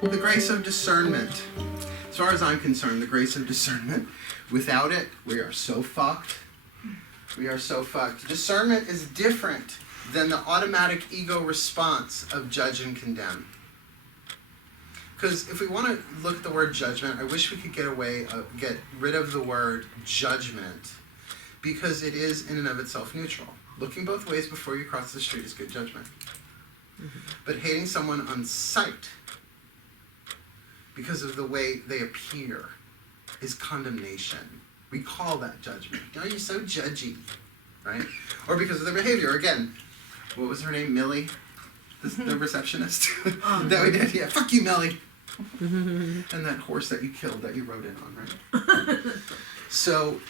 The grace of discernment. As far as I'm concerned, the grace of discernment, without it, we are so fucked. We are so fucked. Discernment is different than the automatic ego response of judge and condemn. Because if we want to look at the word judgment, I wish we could get rid of the word judgment, because it is in and of itself neutral. Looking both ways before you cross the street is good judgment. But hating someone on sight because of the way they appear is condemnation. We call that judgment. Oh, you're so judgy, right? Or because of their behavior. Again, what was her name? Millie? The receptionist? That we did? Yeah, fuck you, Millie. And that horse that you killed that you rode in on, right? So,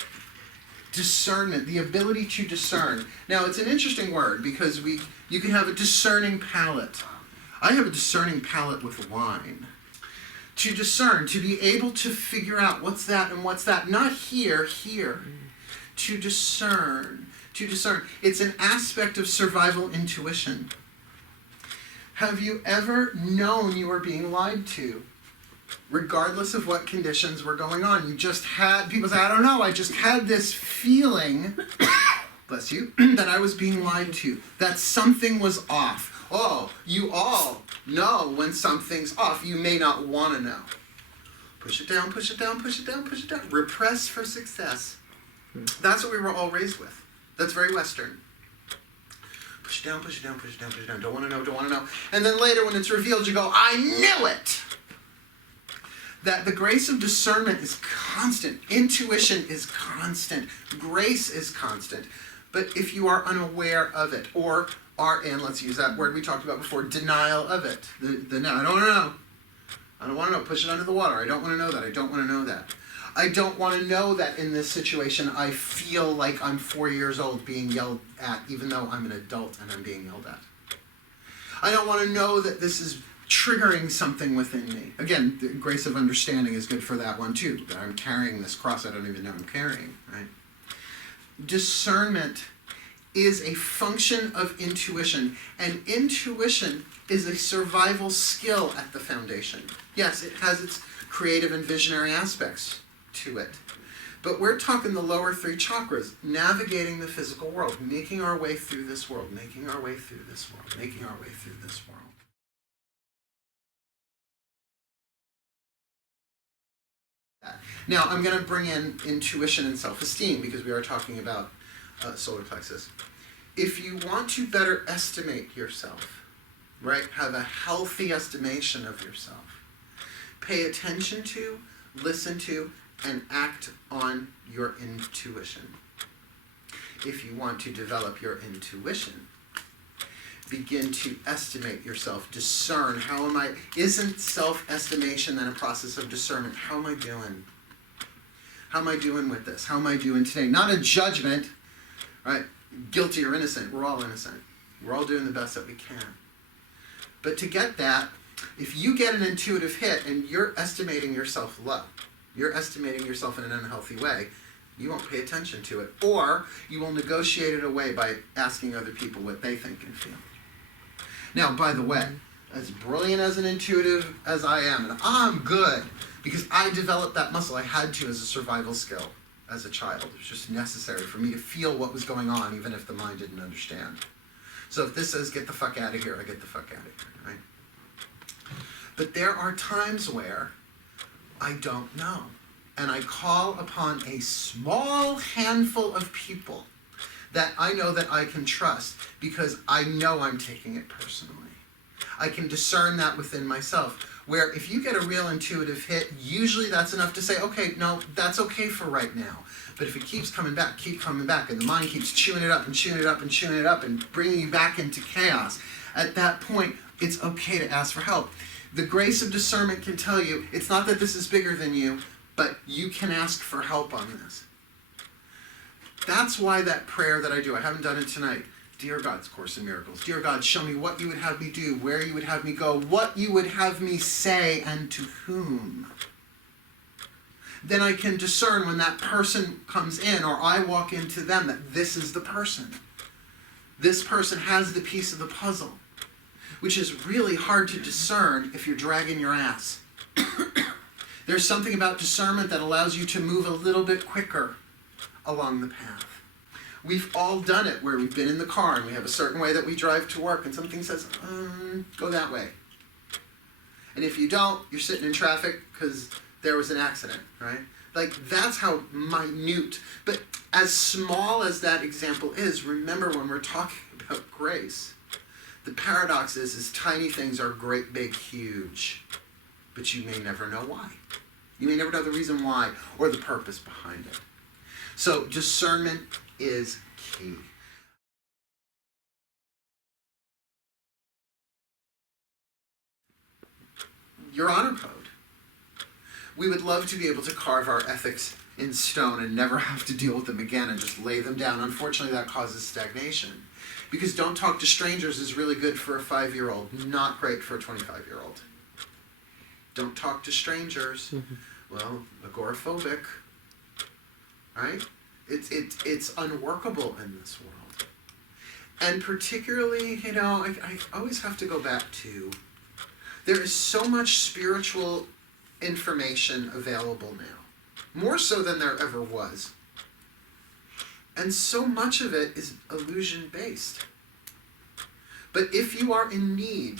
discernment, the ability to discern. Now, it's an interesting word because you can have a discerning palate. I have a discerning palate with wine. To discern, to be able to figure out what's that and what's that. Not here. To discern. It's an aspect of survival intuition. Have you ever known you were being lied to? Regardless of what conditions were going on. You just had, people say, I don't know, I just had this feeling, bless you, that I was being lied to. That something was off. Oh, you all know when something's off. You may not want to know. Push it down, push it down, push it down, push it down. Repress for success. That's what we were all raised with. That's very Western. Push it down, push it down, push it down, push it down. Don't want to know, don't want to know. And then later when it's revealed, you go, I knew it! That the grace of discernment is constant. Intuition is constant. Grace is constant. But if you are unaware of it, or are in, let's use that word we talked about before, denial of it. I don't want to know. I don't want to know. Push it under the water. I don't want to know that. I don't want to know that. I don't want to know that in this situation I feel like I'm 4 years old being yelled at, even though I'm an adult and I'm being yelled at. I don't want to know that this is triggering something within me. Again, the grace of understanding is good for that one too. That I'm carrying this cross I don't even know I'm carrying, right? Discernment is a function of intuition, and intuition is a survival skill at the foundation. Yes, it has its creative and visionary aspects to it. But we're talking the lower three chakras, navigating the physical world, making our way through this world, making our way through this world, making our way through this world. Now, I'm going to bring in intuition and self-esteem because we are talking about solar plexus. If you want to better estimate yourself, right, have a healthy estimation of yourself, pay attention to, listen to, and act on your intuition. If you want to develop your intuition, begin to estimate yourself, discern, how am I, isn't self-estimation then a process of discernment? How am I doing? How am I doing with this? How am I doing today? Not a judgment, right? Guilty or innocent. We're all innocent. We're all doing the best that we can. But to get that, if you get an intuitive hit and you're estimating yourself low, you're estimating yourself in an unhealthy way, you won't pay attention to it. Or you will negotiate it away by asking other people what they think and feel. Now, by the way, as brilliant as an intuitive as I am, and I'm good, because I developed that muscle. I had to as a survival skill as a child. It was just necessary for me to feel what was going on, even if the mind didn't understand. So if this says, get the fuck out of here, I get the fuck out of here, right? But there are times where I don't know. And I call upon a small handful of people that I know that I can trust because I know I'm taking it personally. I can discern that within myself. Where if you get a real intuitive hit, usually that's enough to say, okay, no, that's okay for right now. But if it keeps coming back, and the mind keeps chewing it up and chewing it up and chewing it up and bringing you back into chaos, at that point, it's okay to ask for help. The grace of discernment can tell you, it's not that this is bigger than you, but you can ask for help on this. That's why that prayer that I do, I haven't done it tonight, Dear God, it's Course in Miracles. Dear God, show me what you would have me do, where you would have me go, what you would have me say, and to whom. Then I can discern when that person comes in or I walk into them that this is the person. This person has the piece of the puzzle. which is really hard to discern if you're dragging your ass. There's something about discernment that allows you to move a little bit quicker along the path. We've all done it where we've been in the car and we have a certain way that we drive to work and something says, go that way. And if you don't, you're sitting in traffic because there was an accident, right? Like, that's how minute. But as small as that example is, remember when we're talking about grace, the paradox is tiny things are great, big, huge. But you may never know why. You may never know the reason why or the purpose behind it. So discernment is key. Your honor code. We would love to be able to carve our ethics in stone and never have to deal with them again and just lay them down. Unfortunately, that causes stagnation. Because don't talk to strangers is really good for a 5-year-old, not great for a 25-year-old. Don't talk to strangers. Well, agoraphobic, right? It's unworkable in this world. And particularly, I always have to go back to, there is so much spiritual information available now, more so than there ever was. And so much of it is illusion-based. But if you are in need,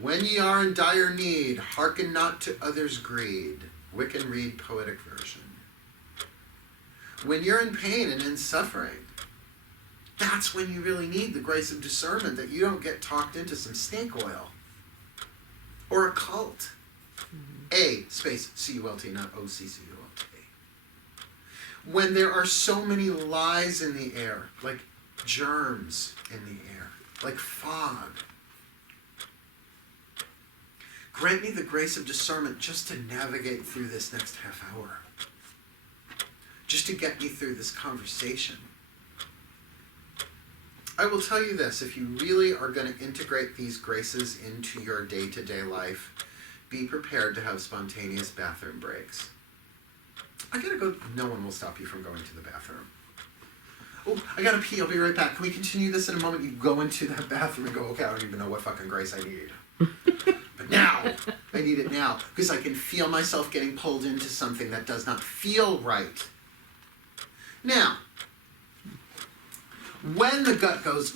when ye are in dire need, hearken not to others' greed. Wiccan Reed Poetic Version. When you're in pain and in suffering, that's when you really need the grace of discernment, that you don't get talked into some snake oil or a cult. A space C-U-L-T, not O-C-C-U-L-T. When there are so many lies in the air, like germs in the air, like fog. Grant me the grace of discernment just to navigate through this next half hour. Just to get me through this conversation. I will tell you this, if you really are going to integrate these graces into your day-to-day life, be prepared to have spontaneous bathroom breaks. I gotta go. No one will stop you from going to the bathroom. Oh, I gotta pee. I'll be right back. Can we continue this in a moment? You go into that bathroom and go, okay, I don't even know what fucking grace I need. But now, I need it now. Because I can feel myself getting pulled into something that does not feel right. Now, when the gut goes,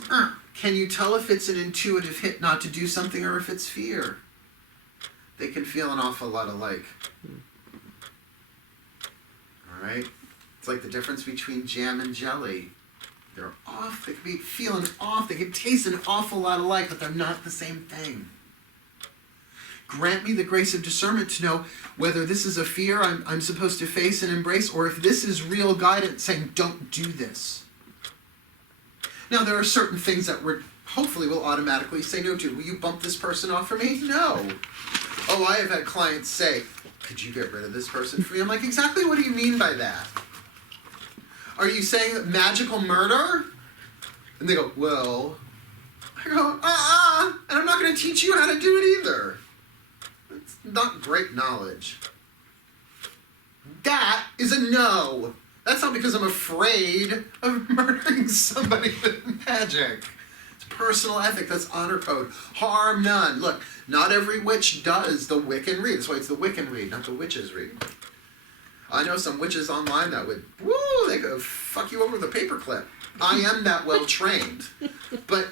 can you tell if it's an intuitive hit not to do something or if it's fear? They can feel an awful lot alike. All right? It's like the difference between jam and jelly. They're off. They can be feeling off. They can taste an awful lot alike, but they're not the same thing. Grant me the grace of discernment to know whether this is a fear I'm supposed to face and embrace, or if this is real guidance saying, don't do this. Now, there are certain things that we're hopefully will automatically say no to. Will you bump this person off for me? No. Oh, I have had clients say, could you get rid of this person for me? I'm like, exactly what do you mean by that? Are you saying that magical murder? And they go, well. I go, and I'm not going to teach you how to do it either. It's not great knowledge. That is a no. That's not because I'm afraid of murdering somebody with magic. It's personal ethic. That's honor code. Harm none. Look, not every witch does the Wiccan Reed. That's why it's the Wiccan Reed, not the witches Reed. I know some witches online that would, they could fuck you over with a paperclip. I am that well trained. But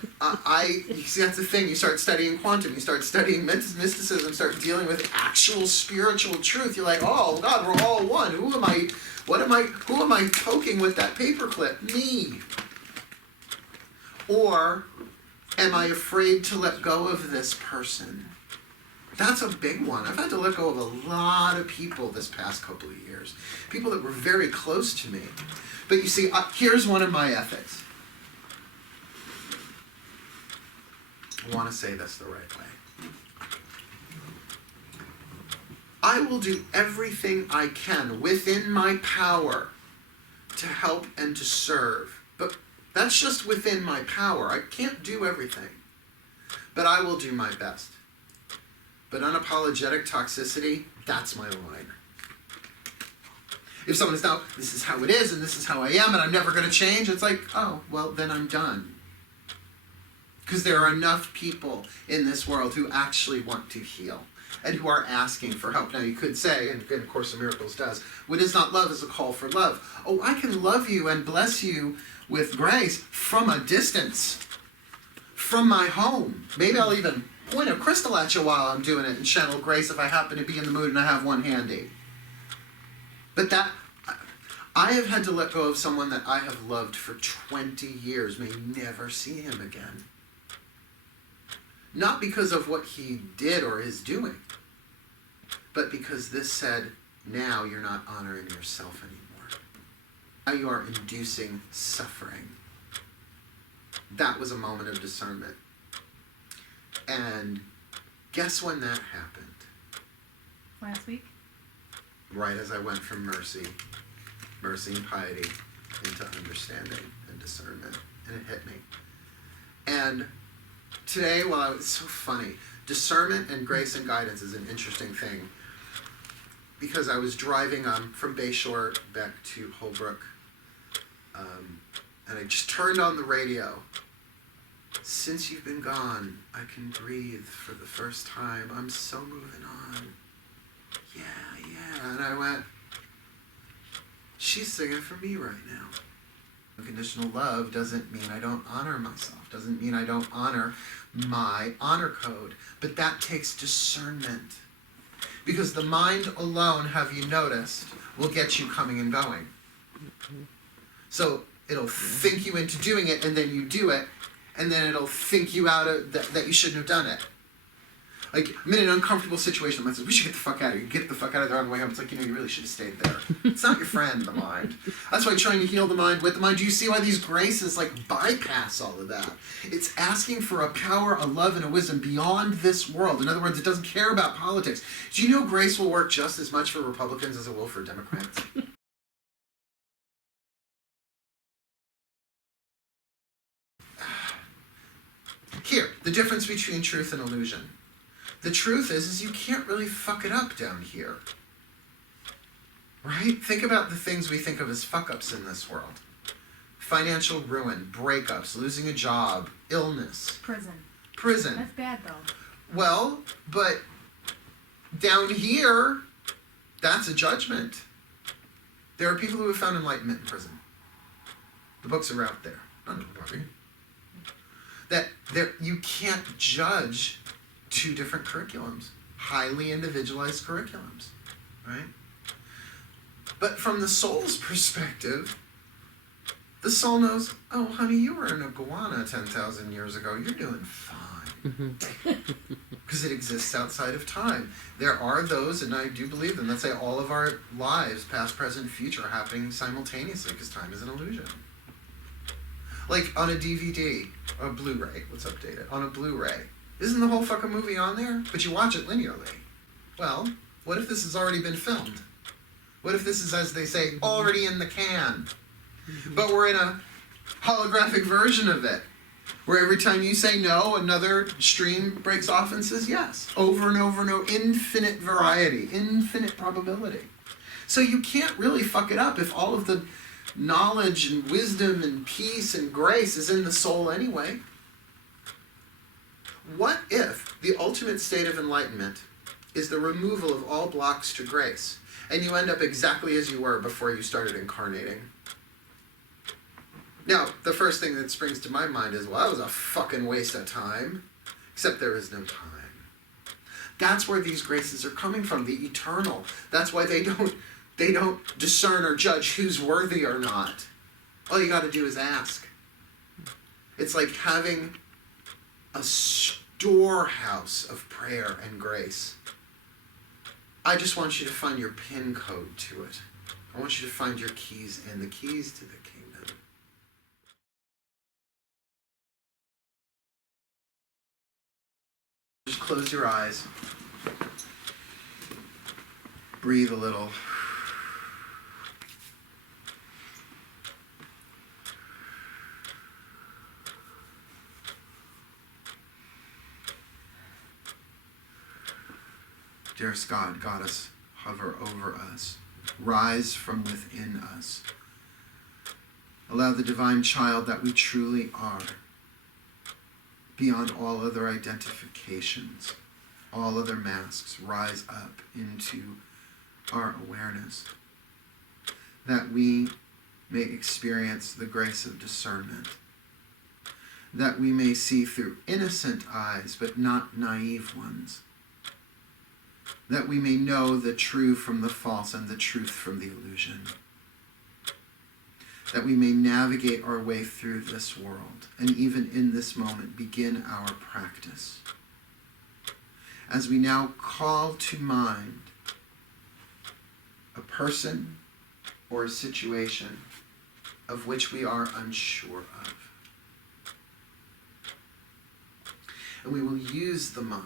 you see, that's the thing. You start studying quantum, you start studying mysticism, start dealing with actual spiritual truth. You're like, oh God, we're all one. Who am I poking with that paperclip? Me. Or am I afraid to let go of this person? That's a big one. I've had to let go of a lot of people this past couple of years. People that were very close to me. But you see, here's one of my ethics. I want to say this the right way. I will do everything I can within my power to help and to serve. But that's just within my power. I can't do everything. But I will do my best. But unapologetic toxicity, that's my line. If someone is now, this is how it is, and this is how I am, and I'm never going to change, it's like, oh, well, then I'm done. Because there are enough people in this world who actually want to heal and who are asking for help. Now you could say, and again, Course in Miracles does, what is not love is a call for love. Oh, I can love you and bless you with grace from a distance, from my home. Maybe I'll even point a crystal at you while I'm doing it and channel grace if I happen to be in the mood and I have one handy. But that, I have had to let go of someone that I have loved for 20 years, may never see him again. Not because of what he did or is doing, but because this said, now you're not honoring yourself anymore. Now you are inducing suffering. That was a moment of discernment. And guess when that happened? Last week? Right as I went from mercy and piety, into understanding and discernment. And it hit me. And today, it's so funny. Discernment and grace and guidance is an interesting thing. Because I was driving from Bayshore back to Holbrook, and I just turned on the radio. Since you've been gone, I can breathe for the first time. I'm so moving on. Yeah. And I went, she's singing for me right now. Unconditional love doesn't mean I don't honor myself, doesn't mean I don't honor my honor code, but that takes discernment. Because the mind alone, have you noticed, will get you coming and going. So it'll think you into doing it, and then you do it, and then it'll think you out of that you shouldn't have done it. Like, I'm in an uncomfortable situation. My mind says, we should get the fuck out of here. Get the fuck out of there on the way home. It's like, you really should have stayed there. It's not your friend, the mind. That's why trying to heal the mind with the mind. Do you see why these graces, bypass all of that? It's asking for a power, a love, and a wisdom beyond this world. In other words, it doesn't care about politics. Do you know grace will work just as much for Republicans as it will for Democrats? Here, the difference between truth and illusion. The truth is you can't really fuck it up down here. Right? Think about the things we think of as fuck-ups in this world. Financial ruin, breakups, losing a job, illness. Prison. That's bad, though. Well, but down here, that's a judgment. There are people who have found enlightenment in prison. The books are out there. Not everybody. That you can't judge two different curriculums, highly individualized curriculums, right? But from the soul's perspective, the soul knows, oh, honey, you were an iguana 10,000 years ago. You're doing fine. Because it exists outside of time. There are those, and I do believe them, that say all of our lives, past, present, future, are happening simultaneously because time is an illusion. Like on a DVD, a Blu-ray, let's update it, on a Blu-ray. Isn't the whole fucking movie on there? But you watch it linearly. Well, what if this has already been filmed? What if this is, as they say, already in the can? But we're in a holographic version of it, where every time you say no, another stream breaks off and says yes. Over and over and over, infinite variety, infinite probability. So you can't really fuck it up if all of the knowledge and wisdom and peace and grace is in the soul anyway. What if the ultimate state of enlightenment is the removal of all blocks to grace, and you end up exactly as you were before you started incarnating? Now, the first thing that springs to my mind is, well, that was a fucking waste of time. Except there is no time. That's where these graces are coming from, the eternal. That's why they don't discern or judge who's worthy or not. All you got to do is ask. It's like having a storehouse of prayer and grace. I just want you to find your PIN code to it. I want you to find your keys and the keys to the kingdom. Just close your eyes. Breathe a little. Dearest God, Goddess, hover over us. Rise from within us. Allow the divine child that we truly are beyond all other identifications, all other masks, rise up into our awareness, that we may experience the grace of discernment, that we may see through innocent eyes, but not naive ones, that we may know the true from the false and the truth from the illusion, that we may navigate our way through this world, and even in this moment begin our practice. As we now call to mind a person or a situation of which we are unsure of. And we will use the mind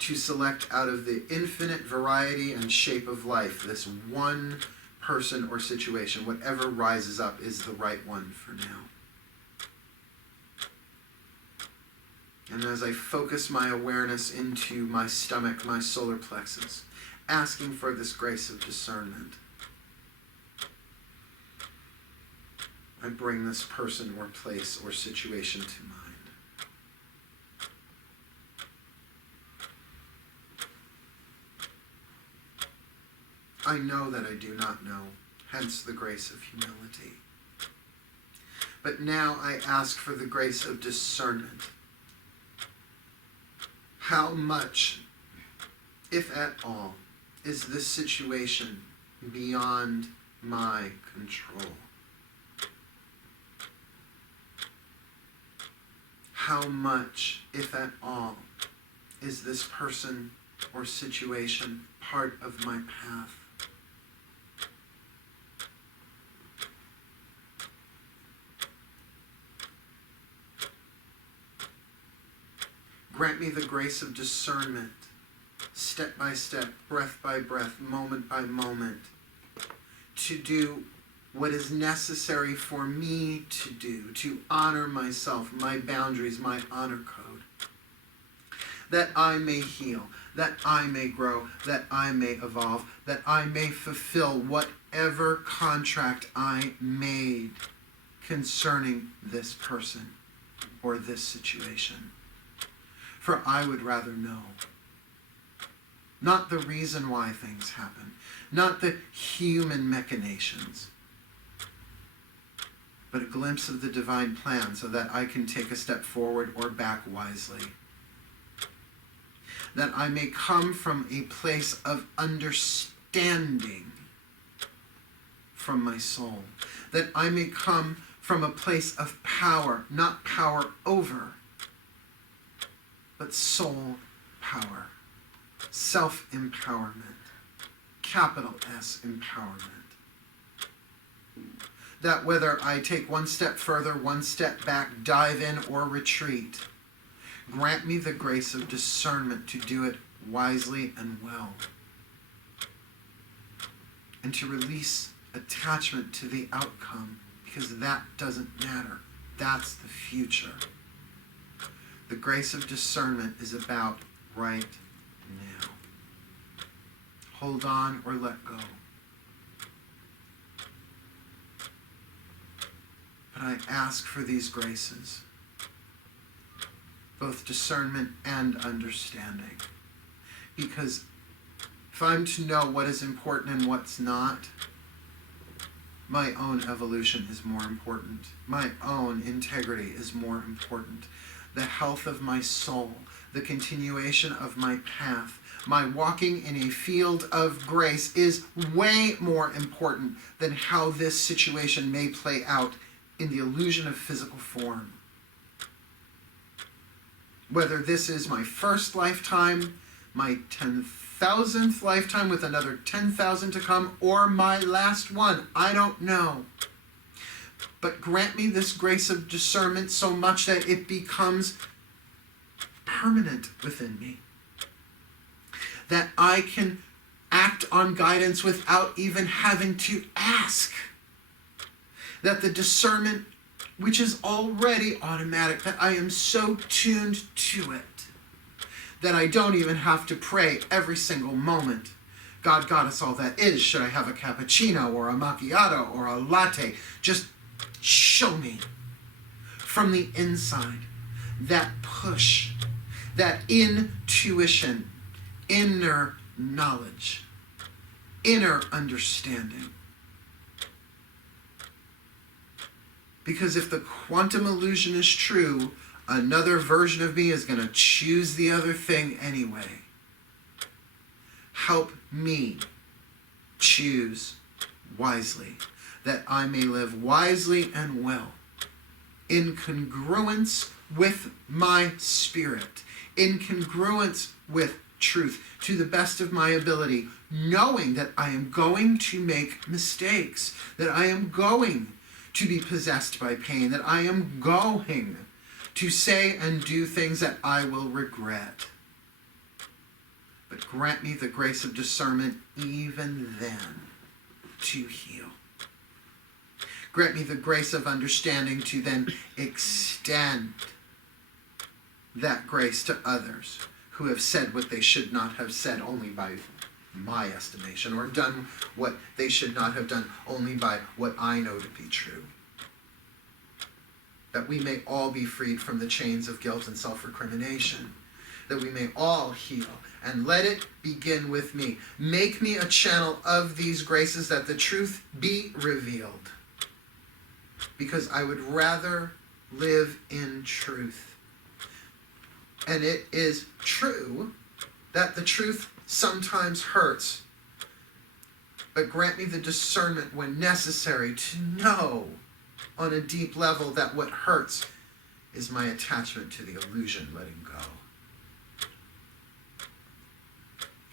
to select out of the infinite variety and shape of life this one person or situation. Whatever rises up is the right one for now. And as I focus my awareness into my stomach, my solar plexus, asking for this grace of discernment, I bring this person or place or situation to mind. I know that I do not know, hence the grace of humility. But now I ask for the grace of discernment. How much, if at all, is this situation beyond my control? How much, if at all, is this person or situation part of my path? Grant me the grace of discernment, step by step, breath by breath, moment by moment, to do what is necessary for me to do, to honor myself, my boundaries, my honor code, that I may heal, that I may grow, that I may evolve, that I may fulfill whatever contract I made concerning this person or this situation. For I would rather know. Not the reason why things happen, not the human machinations, but a glimpse of the divine plan so that I can take a step forward or back wisely. That I may come from a place of understanding from my soul. That I may come from a place of power, not power over, but soul power, self-empowerment, capital S empowerment. That whether I take one step further, one step back, dive in, or retreat, grant me the grace of discernment to do it wisely and well, and to release attachment to the outcome, because that doesn't matter. That's the future. The grace of discernment is about right now. Hold on or let go. But I ask for these graces, both discernment and understanding. Because if I'm to know what is important and what's not, my own evolution is more important. My own integrity is more important. The health of my soul, the continuation of my path, my walking in a field of grace is way more important than how this situation may play out in the illusion of physical form. Whether this is my first lifetime, my 10,000th lifetime with another 10,000 to come, or my last one, I don't know. But grant me this grace of discernment so much that it becomes permanent within me. That I can act on guidance without even having to ask. That the discernment, which is already automatic, that I am so tuned to it, that I don't even have to pray every single moment. God, Goddess, all that is. Should I have a cappuccino or a macchiato or a latte? Just show me. from the inside, that push, that intuition, inner knowledge, inner understanding. Because if the quantum illusion is true, another version of me is going to choose the other thing anyway. Help me choose wisely, that I may live wisely and well, in congruence with my spirit, in congruence with truth, to the best of my ability, knowing that I am going to make mistakes, that I am going to be possessed by pain, that I am going to say and do things that I will regret. But grant me the grace of discernment even then to heal. Grant me the grace of understanding to then extend that grace to others who have said what they should not have said only by my estimation, or done what they should not have done only by what I know to be true. That we may all be freed from the chains of guilt and self-recrimination. That we may all heal. And let it begin with me. Make me a channel of these graces, that the truth be revealed. Because I would rather live in truth. And it is true that the truth sometimes hurts. But grant me the discernment when necessary to know on a deep level that what hurts is my attachment to the illusion letting go.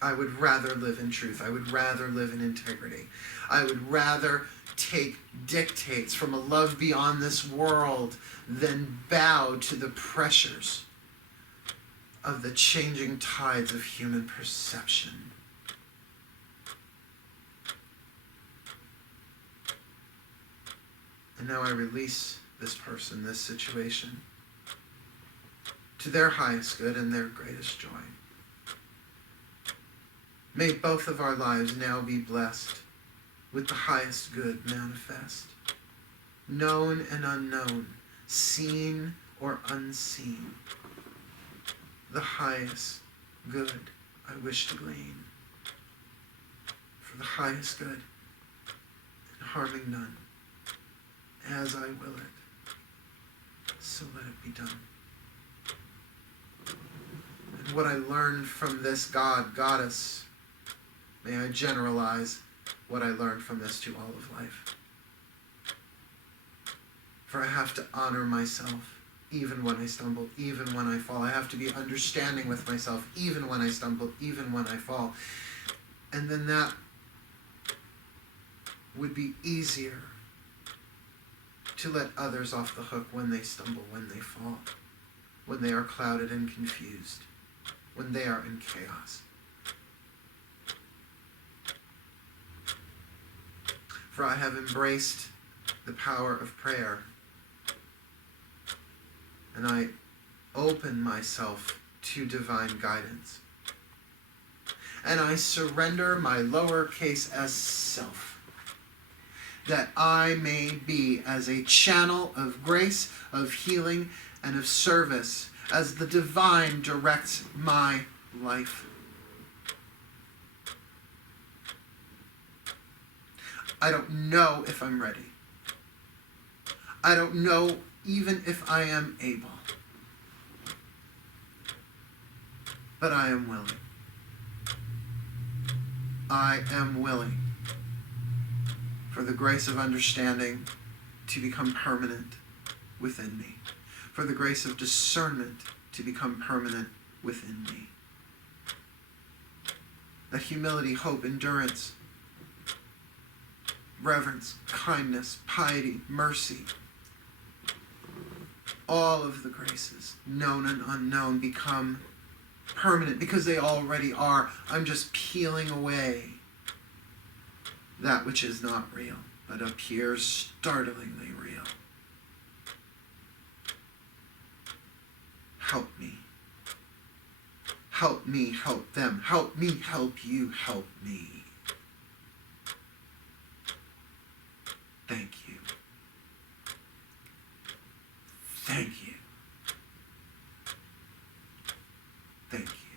I would rather live in truth. I would rather live in integrity. I would rather take dictates from a love beyond this world than bow to the pressures of the changing tides of human perception. And now I release this person, this situation, to their highest good and their greatest joy. May both of our lives now be blessed with the highest good manifest, known and unknown, seen or unseen. The highest good I wish to glean, for the highest good, and harming none, as I will it, so let it be done. And what I learned from this God, Goddess, may I generalize what I learned from this to all of life. For I have to honor myself, even when I stumble, even when I fall. I have to be understanding with myself, even when I stumble, even when I fall. And then that would be easier to let others off the hook when they stumble, when they fall, when they are clouded and confused, when they are in chaos. For I have embraced the power of prayer, and I open myself to divine guidance. And I surrender my lowercase s self, that I may be as a channel of grace, of healing, and of service, as the divine directs my life. I don't know if I'm ready. I don't know even if I am able. But I am willing. I am willing for the grace of understanding to become permanent within me. For the grace of discernment to become permanent within me. That humility, hope, endurance, reverence, kindness, piety, mercy, all of the graces, known and unknown, become permanent, because they already are. I'm just peeling away that which is not real, but appears startlingly real. Help me. Help me, help them. Help me, help you, help me. Thank you. Thank Thank you.